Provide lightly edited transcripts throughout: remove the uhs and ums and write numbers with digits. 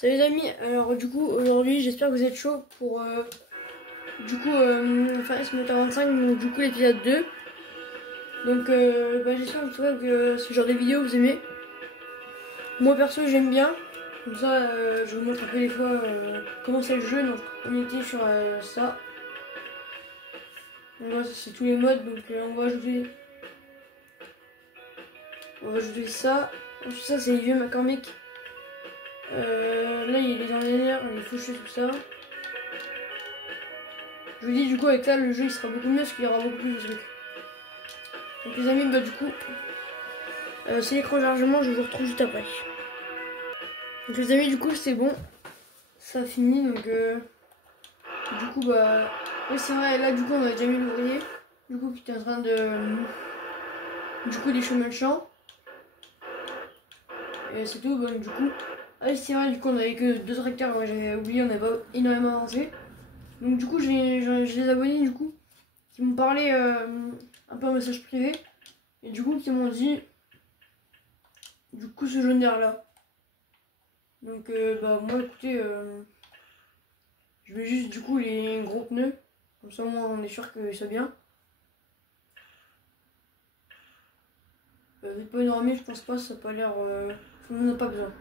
Salut les amis, alors du coup aujourd'hui j'espère que vous êtes chaud pour faire ce 25, donc du coup l'épisode 2. Donc j'espère en tout cas que ce genre de vidéo vous aimez. Moi perso j'aime bien, comme ça je vous montre un peu des fois comment c'est le jeu. Donc on était sur ça. Donc là c'est tous les modes, donc on va ajouter ça. Ensuite ça c'est vieux McCormick. Là il est dans les airs, il est fauché tout ça. Je vous dis du coup avec là le jeu il sera beaucoup mieux parce qu'il y aura beaucoup plus de trucs. Donc les amis du coup c'est l'écran chargement, je vous retrouve juste après. Donc les amis du coup c'est bon, ça a fini donc du coup oui c'est vrai là du coup on a déjà mis l'ouvrier du coup qui était en train de des chemins de champ. Et c'est tout bon du coup. Ah oui c'est vrai du coup on avait que 2 tracteurs, ouais, j'avais oublié, on n'avait pas énormément avancé. Donc du coup j'ai des abonnés du coup qui m'ont parlé un peu en message privé et du coup qui m'ont dit du coup ce jaune d'air là. Donc moi écoutez je vais juste du coup les gros pneus, comme ça moi on est sûr que c'est bien. Vite pas énorme, je pense pas, ça n'a pas l'air. On n'en a pas besoin.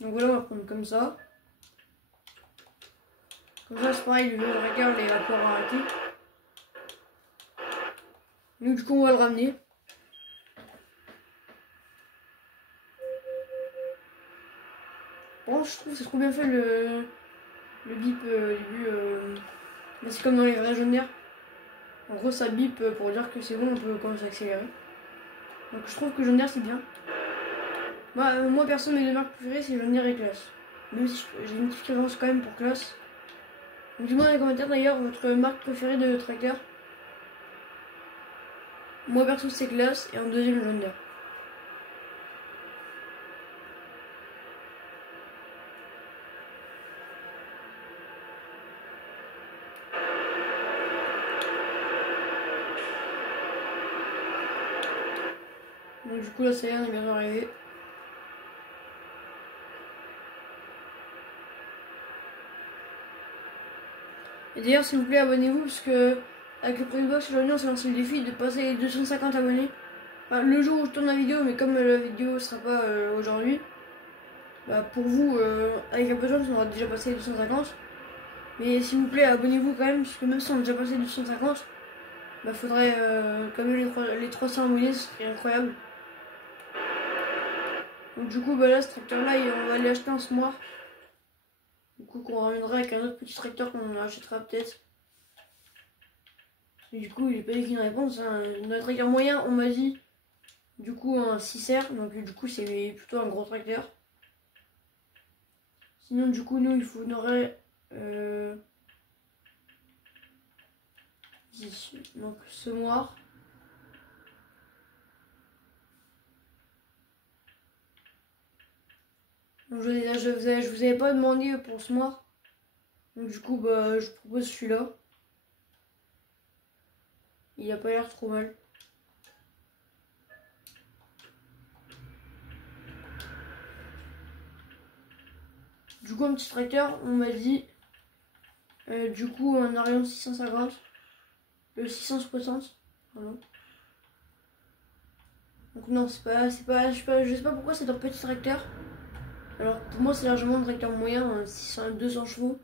Donc voilà, on va prendre comme ça. Comme ça c'est pareil, le regard il va pouvoir arrêter. Donc du coup on va le ramener. Bon je trouve que c'est trop bien fait le bip au début. Mais c'est comme dans les vrais jaunes d'air. En gros ça bip pour dire que c'est bon, on peut commencer à accélérer. Donc je trouve que jaune d'air c'est bien. Moi perso mes deux marques préférées c'est jaune d'air et Classe. Même si j'ai une petite préférence quand même pour Classe. Donc dis-moi dans les commentaires d'ailleurs votre marque préférée de tracteur. Moi perso c'est Classe et en deuxième jaune d'air. Donc du coup là ça y est, on est bientôt arrivé. Et d'ailleurs s'il vous plaît abonnez-vous parce que avec le Prix Box aujourd'hui on s'est lancé le défi de passer les 250 abonnés. Enfin, le jour où je tourne la vidéo, mais comme la vidéo sera pas aujourd'hui, pour vous avec un peu de chance on aura déjà passé les 250. Mais s'il vous plaît abonnez-vous quand même parce que même si on a déjà passé les 250, faudrait quand même les 300 abonnés, ce serait incroyable. Donc du coup là ce tracteur là on va aller acheter un Smart. Du coup qu'on ramènera avec un autre petit tracteur qu'on achètera peut-être. Et du coup j'ai pas eu qu'une réponse. Dans le tracteur moyen on m'a dit du coup un 6R, donc du coup c'est plutôt un gros tracteur. Sinon du coup nous il faudrait donc semoir. Donc je vous avais pas demandé pour semoir. Donc du coup je propose celui-là. Il a pas l'air trop mal. Du coup un petit tracteur, on m'a dit du coup un Arion 650, le 660, pardon. Donc non je sais pas pourquoi c'est un petit tracteur. Alors pour moi c'est largement un tracteur moyen, 200 chevaux.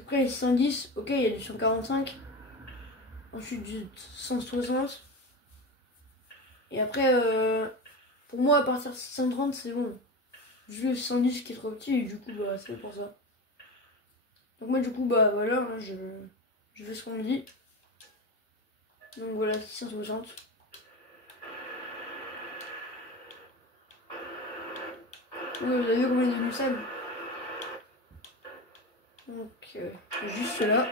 Après les 610, ok il y a du 145. Ensuite du 160. Et après pour moi à partir de 630 c'est bon. Juste le 610 qui est trop petit et du coup c'est pour ça. Donc moi du coup voilà, hein, je fais ce qu'on me dit. Donc voilà 660. Oui, vous avez vu combien il est devenu sable. Donc juste cela.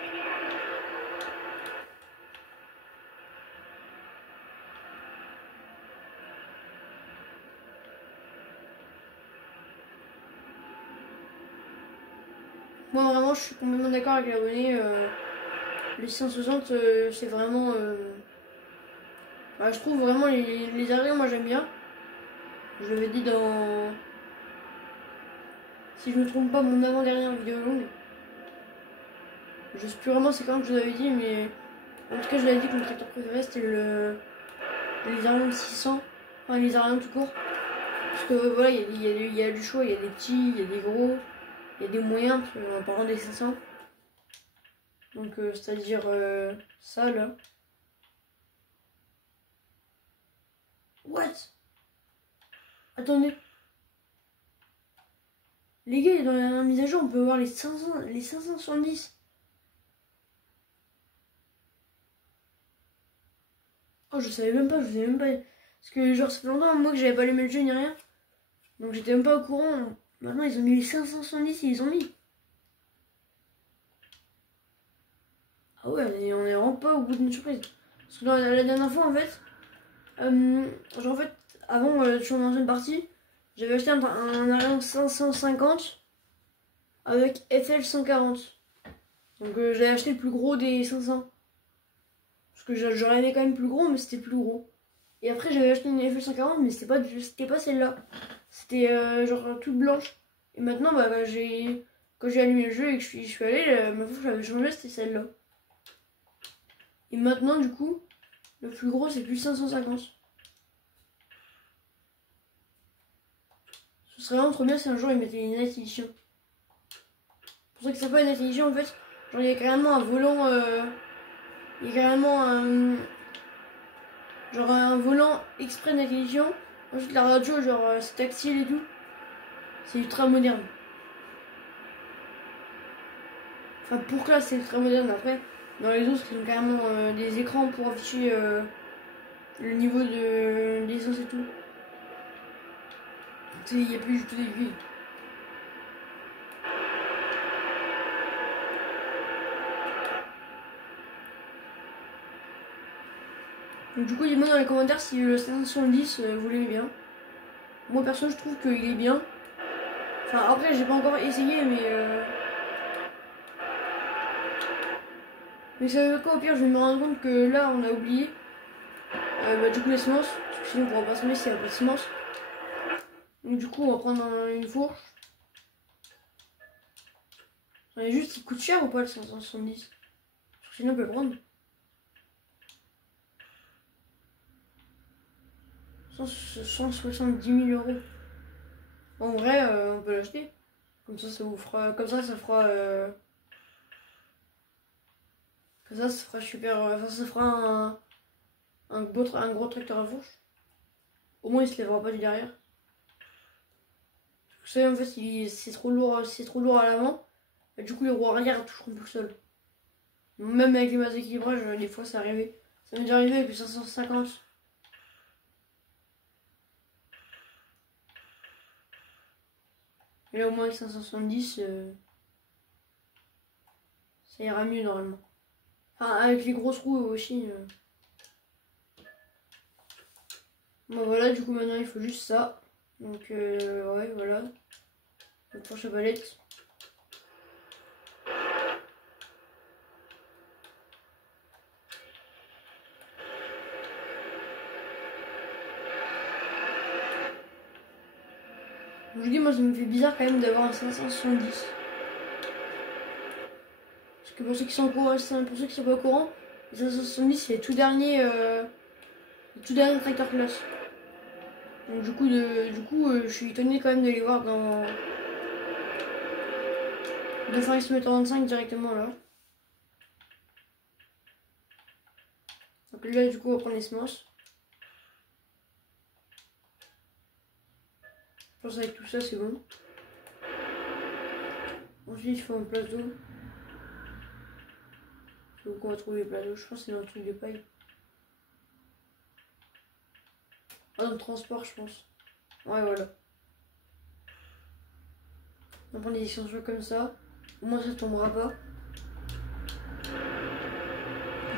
Moi vraiment je suis complètement d'accord avec l'abonné. Le 660 c'est vraiment Bah, je trouve vraiment les arrières, moi j'aime bien. Je l'avais dit dans... Si je me trompe pas, mon avant-dernière vidéo longue. Je sais plus vraiment c'est quand que je vous avais dit, mais... En tout cas, je l'avais dit que mon tracteur préféré, c'était les Ariens 600. Enfin, les Ariens tout court. Parce que voilà, il y a du choix, il y a des petits, il y a des gros, il y a des moyens, parce qu'en parlant des 500. Donc, c'est-à-dire ça là. What? Attendez. Les gars, dans la mise à jour, on peut voir les 570. Oh, je savais même pas, je savais même pas. Parce que, genre, ça fait longtemps, moi, que j'avais pas allumé le jeu ni rien. Donc, j'étais même pas au courant. Maintenant, ils ont mis les 570 et ils ont mis. Ah ouais, on est vraiment pas au bout d'une surprise. Parce que la dernière fois, en fait, genre, en fait, avant, sur mon ancienne partie, j'avais acheté un Ariane 550 avec FL 140. Donc, j'avais acheté le plus gros des 500. Parce que j'aurais aimé quand même plus gros, mais c'était plus gros. Et après, j'avais acheté une FL 140, mais c'était pas celle-là. C'était genre toute blanche. Et maintenant, bah, quand j'ai allumé le jeu et que je suis allée, ma fois que j'avais changé, c'était celle-là. Et maintenant, du coup, le plus gros, c'est plus 550. Ce serait vraiment trop bien si un jour ils mettaient une Night Edition. C'est pour ça que c'est pas une Night Edition en fait. Genre, il y a carrément un volant. Il y a carrément un. Genre, un volant exprès Night Edition. Ensuite, la radio, genre, c'est tactile et tout. C'est ultra moderne. Enfin, pour classe, c'est ultra moderne. Après, dans les autres, ils ont carrément des écrans pour afficher le niveau de l'essence et tout. Il n'y a plus du tout d'aiguille. Donc, du coup, dis-moi dans les commentaires si le 570 vous l'aimez bien. Moi perso, je trouve qu'il est bien. Enfin, après, j'ai pas encore essayé, mais ça veut quoi, au pire, je vais me rendre compte que là, on a oublié. Bah, du coup, les semences. Parce que sinon, on pourra pas semer s'il n'y a pas de semences. Donc, du coup, on va prendre une fourche. Juste, il coûte cher ou pas le 570? Parce que sinon, on peut le prendre. 170 000 euros. En vrai, on peut l'acheter. Comme ça, ça vous fera. Comme ça fera. Comme ça fera super. Enfin, ça fera un gros tracteur à fourche. Au moins, il se lèvera pas du derrière. Vous savez, en fait, c'est trop lourd à l'avant. Et du coup, les roues arrière toucheront plus le sol. Même avec les bases d'équilibrage, des fois, ça arrivait. Ça m'est déjà arrivé avec le 550. Et là, au moins, avec 570, ça ira mieux normalement. Enfin, avec les grosses roues aussi. Bon, voilà, du coup, maintenant, il faut juste ça. Donc, ouais, voilà. La fourche à palette. Je vous dis, moi, ça me fait bizarre quand même d'avoir un 570. Parce que pour ceux qui sont au courant, pour ceux qui sont pas au courant, le 570, c'est le tout dernier tracteur classe. Donc du coup, je suis étonnée quand même de les voir de faire XM 45 directement là. Donc là, du coup, on va prendre les semences. Je pense avec tout ça, c'est bon. Ensuite, il faut un place d'eau. C'est où qu'on va trouver les places d'eau? Je pense que c'est dans le truc de paille. Ah, dans le transport, je pense. Ouais, voilà. On va prendre des extensions comme ça. Au moins, ça tombera pas.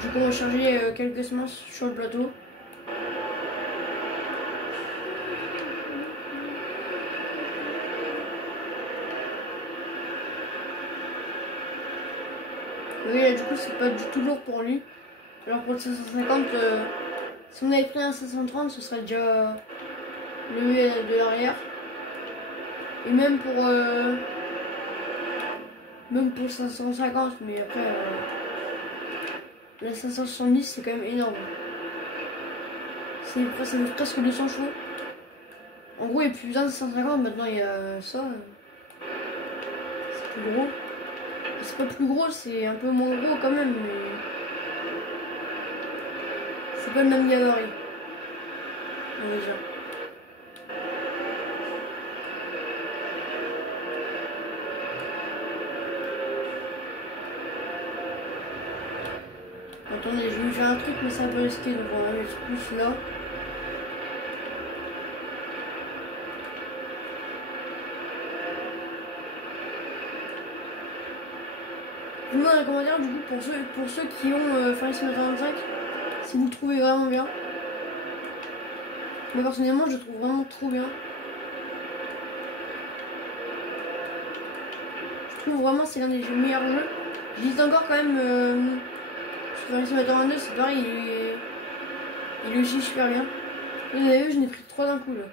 Du coup, on va charger quelques semences sur le plateau. Oui, là, du coup, c'est pas du tout lourd pour lui. Alors pour le 550, Si on avait pris un 530, ce serait déjà le de l'arrière. Et même pour 550, mais après la 570 c'est quand même énorme. Ça fait presque 200 chevaux. En gros, il n'y a plus besoin de 550, maintenant il y a ça. C'est plus gros. C'est pas plus gros, c'est un peu moins gros quand même, mais c'est pas le même gabarit. On va dire. Attendez, je vais me faire un truc, mais c'est un peu risqué, donc on va mettre plus là. Dis-moi dans les commentaires, du coup, pour ceux qui ont Farissima 45, si vous le trouvez vraiment bien. Moi, personnellement, je le trouve vraiment trop bien. Je trouve vraiment c'est l'un des meilleurs jeux. J'hésite encore quand même sur Farissima 42, c'est pareil, il est aussi super bien. Vous avez vu, je n'ai pris 3 d'un coup là.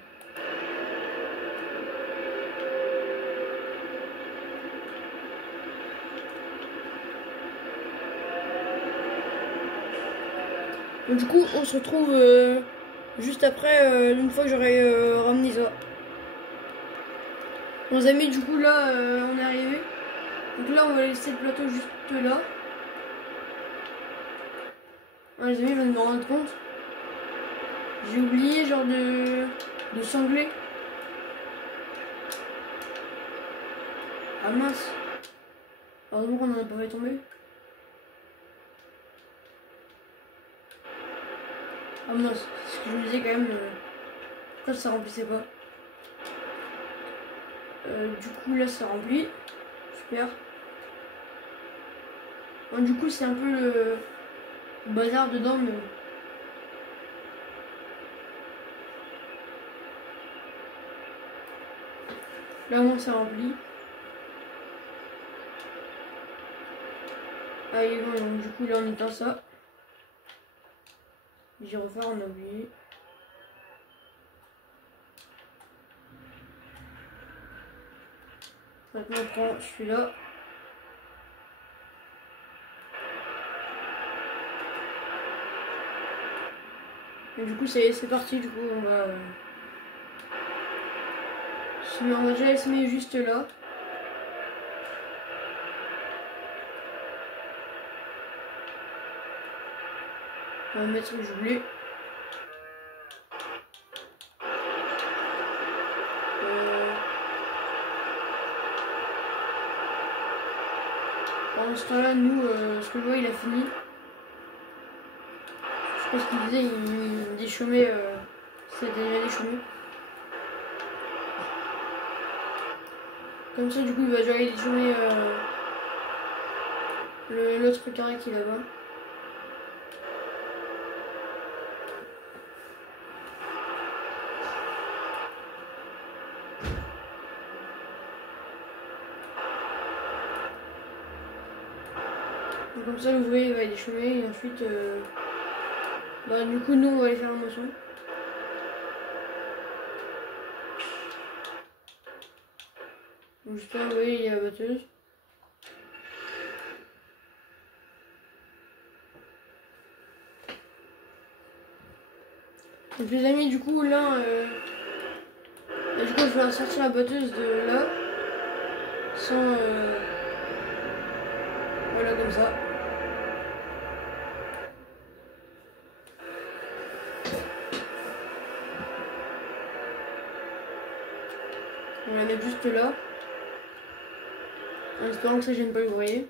Donc, du coup, on se retrouve juste après, une fois que j'aurai ramené ça. Bon, les amis, du coup, là, on est arrivé. Donc là, on va laisser le plateau juste là. Ouais, les amis, je viens de me rendre compte. J'ai oublié, genre, de sangler. Ah mince. Heureusement qu'on en a pas fait tomber. Ah mince, c'est ce que je me disais quand même. Pourquoi ça remplissait pas? Du coup, là, ça remplit. Super. Bon, du coup, c'est un peu le bazar dedans, mais bon. Là, bon, ça remplit. Ah, il est bon, donc du coup, là, on éteint ça. Gyrophare, on a oublié. Maintenant, on prend celui-là. Et du coup, c'est parti. Du coup, on va déjà se met juste là. On va mettre ce que je voulais. Pendant ce temps-là, nous, ce que je vois, il a fini. Je sais pas ce qu'il faisait, il déchaumait. C'était déjà déchaumé. Comme ça, du coup, il va déjà aller déchaumer l'autre carré qui est là-bas. Donc, comme ça, l'ouvrier va aller déchaumer et ensuite, bah, du coup, nous, on va aller faire la moisson. Donc, j'espère que vous voyez, il y a la batteuse. Donc les amis, du coup là, du coup je vais sortir la batteuse de là, sans, voilà comme ça. On va la mettre juste là, en espérant que ça gêne pas le l'ouvrier.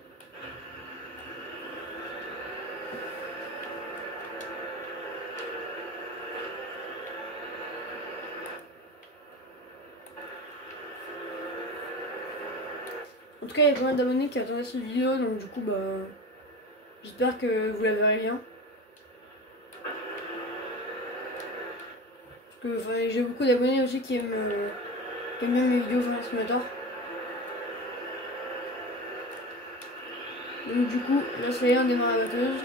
En tout cas, il y a pas mal d'abonnés qui attendaient cette vidéo, donc du coup, bah, j'espère que vous la verrez bien. Parce que j'ai beaucoup d'abonnés aussi qui aiment bien mes vidéos Farm Simulator. Donc du coup, là ça y est, on démarre la batteuse.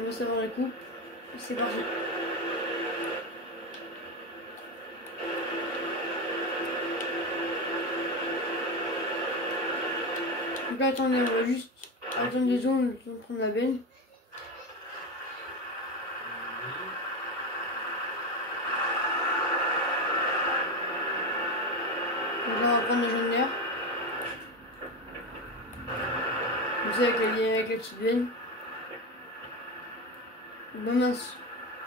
On va savoir la coupe. C'est parti. Donc là, attendez, on va juste attendre les ondes, le temps de prendre la benne. Donc là, on va prendre le jaune d'air. Comme ça, avec la petite benne. Bon mince,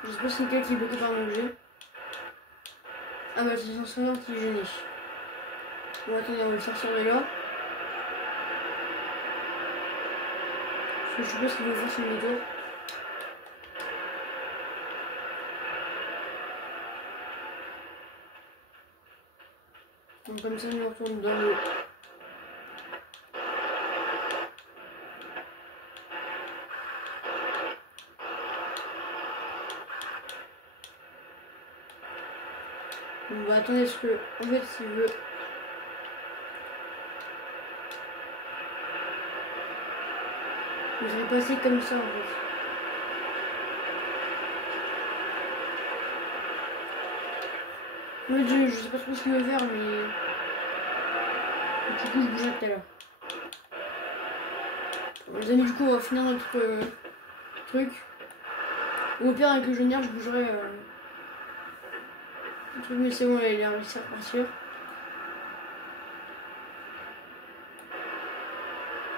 je sais pas si c'est lequel qui est bloqué par un objet. Ah bah c'est son sonore qui est gêné. Bon attendez, on va le sortir de là. Parce que je suppose qu'il veut faire son moteur. Donc comme ça, on retourne dans l'eau. On va attendre parce que, en fait, s'il veut. Je vais passer comme ça en fait. Moi, je sais pas trop ce qu'il veut faire, mais. Du coup, je bouge tout à l'heure. Les amis, du coup, on va finir notre truc. Ou au pire, avec le jaunière, je bougerai. Le truc, mais c'est bon, il a réussi à partir.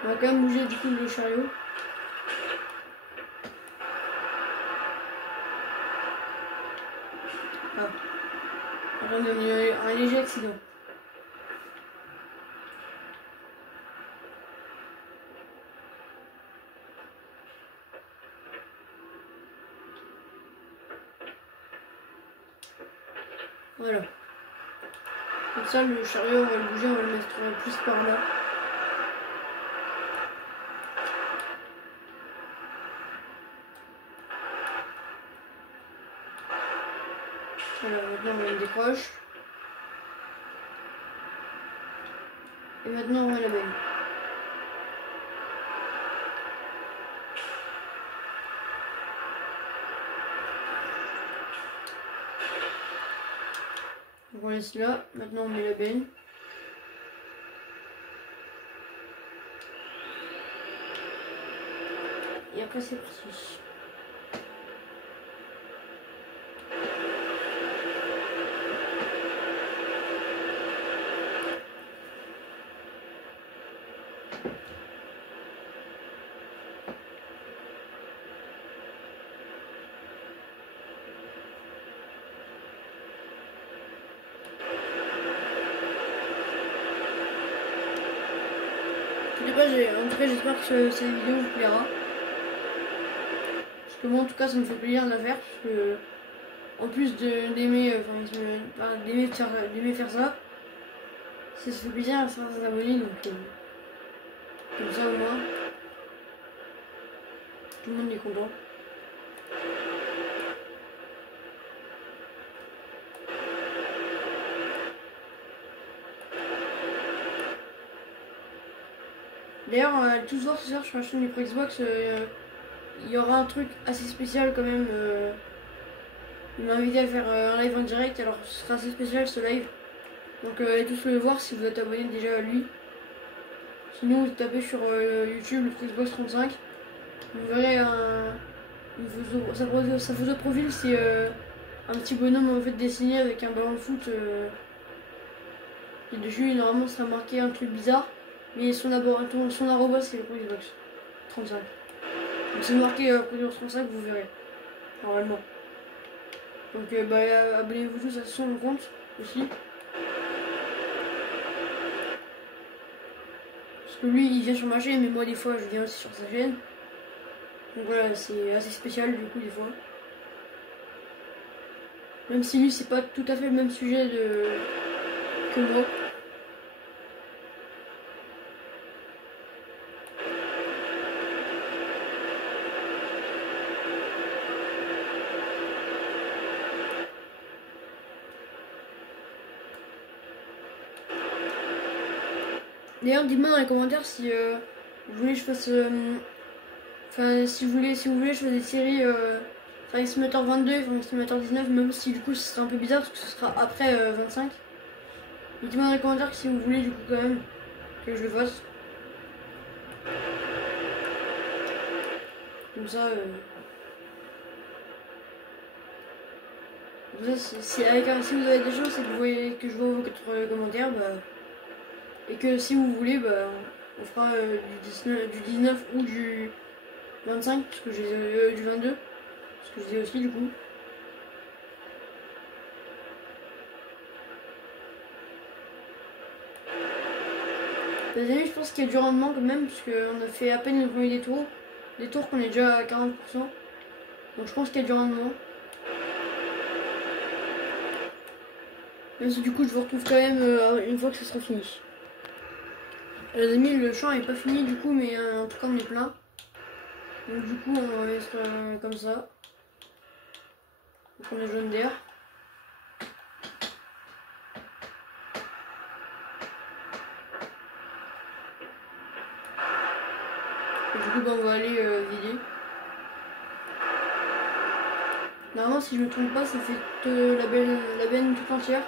On va quand même bouger du coup le chariot. Ah. Attendez, on a eu un léger accident. Voilà. Comme ça, le chariot, on va le bouger, on va le mettre plus par là. Voilà, maintenant on le décroche. Et maintenant on met la benne. Donc on laisse là, maintenant on met la benne. Et après c'est parti. En tout cas, j'espère que cette vidéo vous plaira. Parce que moi, en tout cas, ça me fait plaisir de la faire. Parce que, en plus d'aimer faire ça, ça se fait plaisir à certains abonnés. Donc, comme ça, au moins, tout le monde est content. D'ailleurs, tous voir ce soir sur la chaîne du Xbox, il y aura un truc assez spécial quand même. Il m'a invité à faire un live en direct, alors ce sera assez spécial ce live. Donc allez tous le voir si vous êtes abonné déjà à lui. Sinon vous tapez sur YouTube le Xbox 35. Vous verrez sa photo de profil, c'est un petit bonhomme en fait dessiné avec un ballon de foot. Et dessus normalement ça a marqué un truc bizarre. Mais son arroba c'est le Xbox 35. Donc c'est marqué Xbox 35, vous verrez. Normalement. Donc abonnez-vous tous à son compte aussi. Parce que lui il vient sur ma chaîne, mais moi des fois je viens aussi sur sa chaîne. Donc voilà, c'est assez spécial du coup des fois. Même si lui c'est pas tout à fait le même sujet que moi. D'ailleurs, dites-moi dans les commentaires si vous voulez que je fasse Enfin, si vous voulez, je fais des séries Fire Simulator 22 et Fire Simulator 19, même si du coup ce serait un peu bizarre parce que ce sera après 25. Dites-moi dans les commentaires si vous voulez du coup quand même que je le fasse. Comme ça, si vous avez des choses et que vous voyez que je vois votre commentaire, bah, et que si vous voulez, bah, on fera du 19 ou du 25, parce que j'ai du 22, parce que je dis aussi du coup. Les amis, je pense qu'il y a du rendement quand même, parce qu'on a fait à peine le premier des tours qu'on est déjà à 40%. Donc je pense qu'il y a du rendement. Même si du coup je vous retrouve quand même une fois que ce sera fini. Les amis, le champ est pas fini du coup, mais en tout cas on est plein. Donc du coup on va rester comme ça. Donc on a jaune d'air. Et du coup bah, on va aller vider. Normalement si je me trompe pas ça fait la benne toute entière.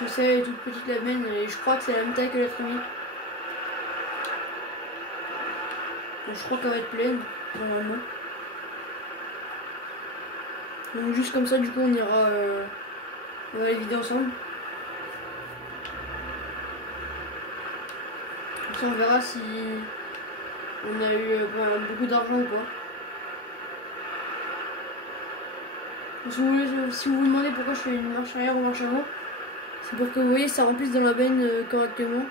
Parce que celle est toute petite la benne et je crois que c'est la même taille que la trémie. Donc je crois qu'elle va être pleine normalement. Donc juste comme ça du coup on ira on va les vider ensemble. Comme ça on verra si on a eu beaucoup d'argent ou pas. Si vous vous demandez pourquoi je fais une marche arrière ou marche avant, c'est pour que vous voyez ça remplisse dans la benne correctement.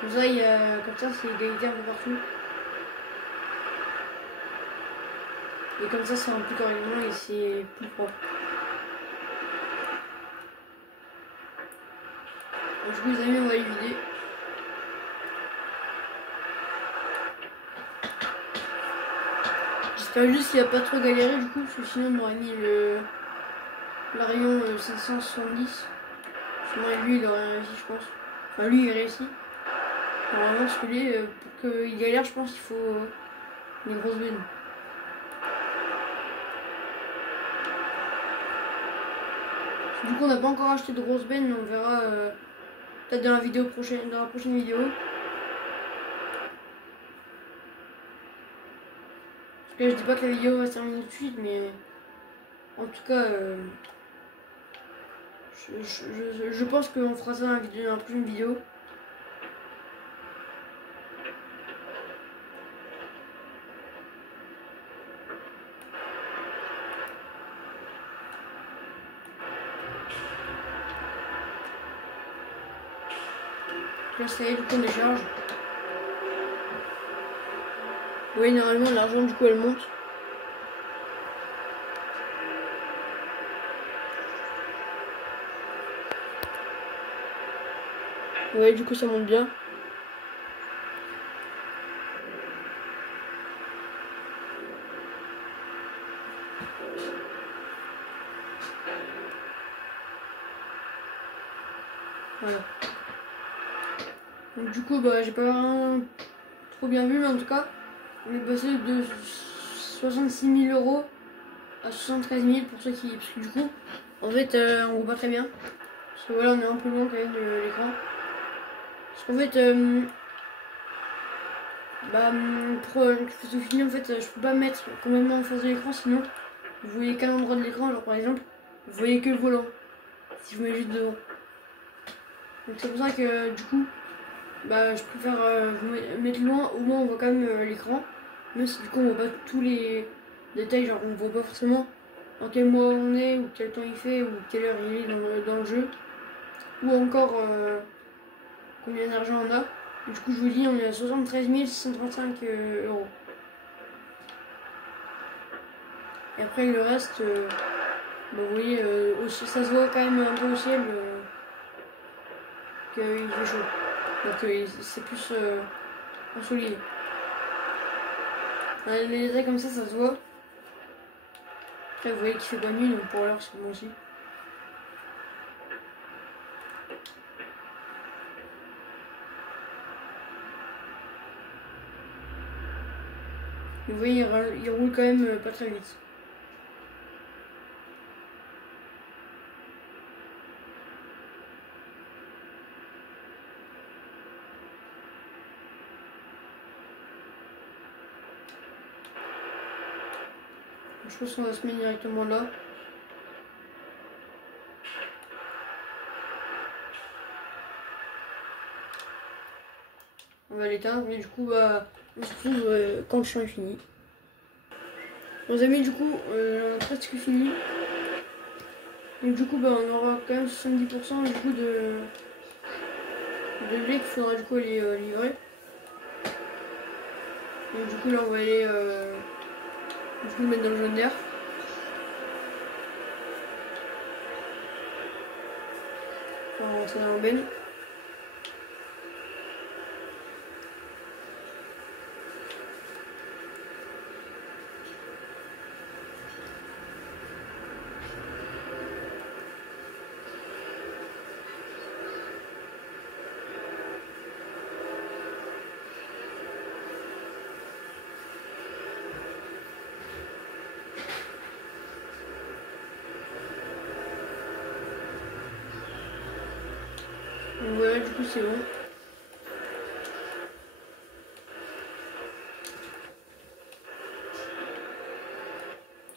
Comme ça, comme ça c'est égalité un peu partout. Et comme ça remplit correctement et c'est plus propre. Donc, du coup les amis on va les vider. J'espère juste qu'il n'y a pas trop galéré du coup, parce que sinon on aurait mis le rayon 770. Sinon lui il aurait réussi je pense. Enfin lui il réussit. Normalement parce que lui pour qu'il galère je pense qu'il faut une grosse bennes. Du coup on n'a pas encore acheté de grosses bennes, mais on verra peut-être dans la prochaine vidéo. Parce que là je dis pas que la vidéo va se terminer tout de suite, mais en tout cas je pense qu'on fera ça dans la prochaine vidéo. Là ça y est, du coup on décharge. Oui normalement l'argent du coup elle monte. Ouais du coup ça monte bien. Voilà. Donc du coup bah j'ai pas trop bien vu, mais en tout cas on est passé de 66 000 € à 73 000 pour ceux qui... Parce que du coup en fait on voit pas très bien. Parce que voilà on est un peu loin quand même de l'écran. Parce qu'en fait pour se filmer en fait je peux pas mettre complètement en face de l'écran, sinon vous voyez qu'un endroit de l'écran, genre par exemple vous voyez que le volant si je mets juste devant. Donc c'est pour ça que du coup bah je préfère vous mettre loin, au moins on voit quand même l'écran, même si du coup on voit pas tous les détails, genre on voit pas forcément dans quel mois on est ou quel temps il fait ou quelle heure il est dans le jeu, ou encore combien d'argent on a. Et du coup je vous dis on est à 73 635 €. Et après le reste bah, vous voyez ça se voit quand même un peu au ciel qu'il fait chaud. Donc c'est plus ensoleillé. Les détails comme ça se voit. Après vous voyez qu'il fait pas nuit, donc pour l'heure c'est bon aussi. vous voyez, il roule quand même pas très vite. Je pense qu'on va se mettre directement là. On va l'éteindre et du coup bah, on se retrouve quand le champ est fini. Bon, les amis, du coup on a presque fini. Donc du coup bah, on aura quand même 70% du coup de blé qu'il faudra du coup aller livrer. Donc du coup là on va aller du coup le mettre dans le jaune d'air. On va rentrer dans l'embelle. Donc voilà, du coup c'est bon.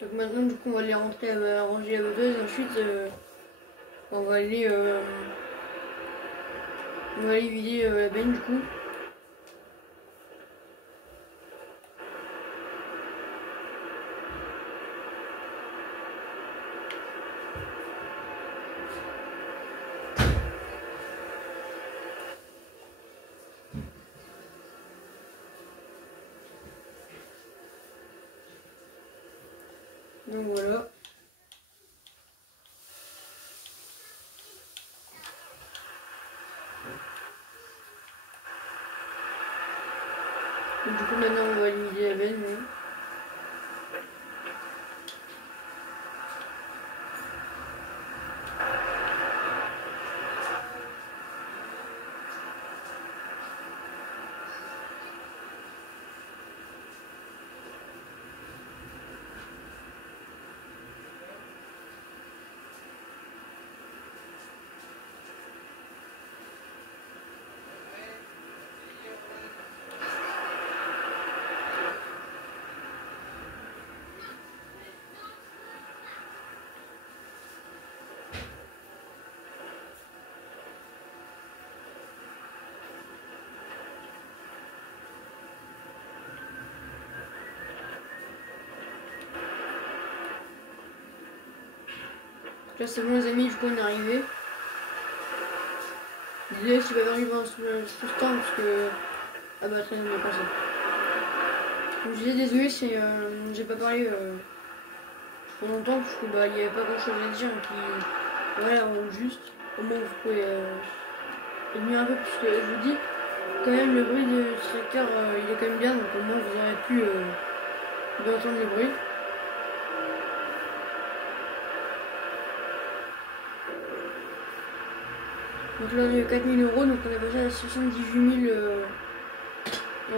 Donc maintenant du coup on va aller rentrer à ranger la botteuse et ensuite on va aller vider la benne du coup. Donc voilà. Donc, du coup maintenant on va aller vider la benne. Oui. Là c'est bon les amis, du coup on est arrivé. Désolé si va arriver en ce temps parce que... Ah bah très bien pensé. Donc je disais désolé si j'ai pas parlé trop longtemps parce que bah il n'y avait pas grand chose à dire et puis voilà on roule juste. Au moins vous pouvez éliminer un peu parce que je vous dis quand même le bruit du tracteur il est quand même bien donc au moins vous aurez pu bien entendre le bruit. Donc là on est à 4 000 €, donc on est passé à 78 000 €.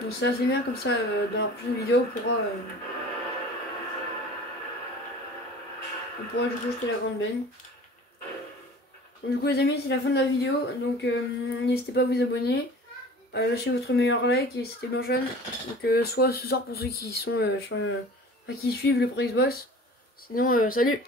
Donc c'est assez bien comme ça, dans la prochaine vidéo on pourra juste acheter la grande benne. Donc, du coup les amis c'est la fin de la vidéo, donc n'hésitez pas à vous abonner, à lâcher votre meilleur like et c'était Blanchon. Donc soit ce soir pour ceux qui sont qui suivent le Pro Xbox, sinon salut.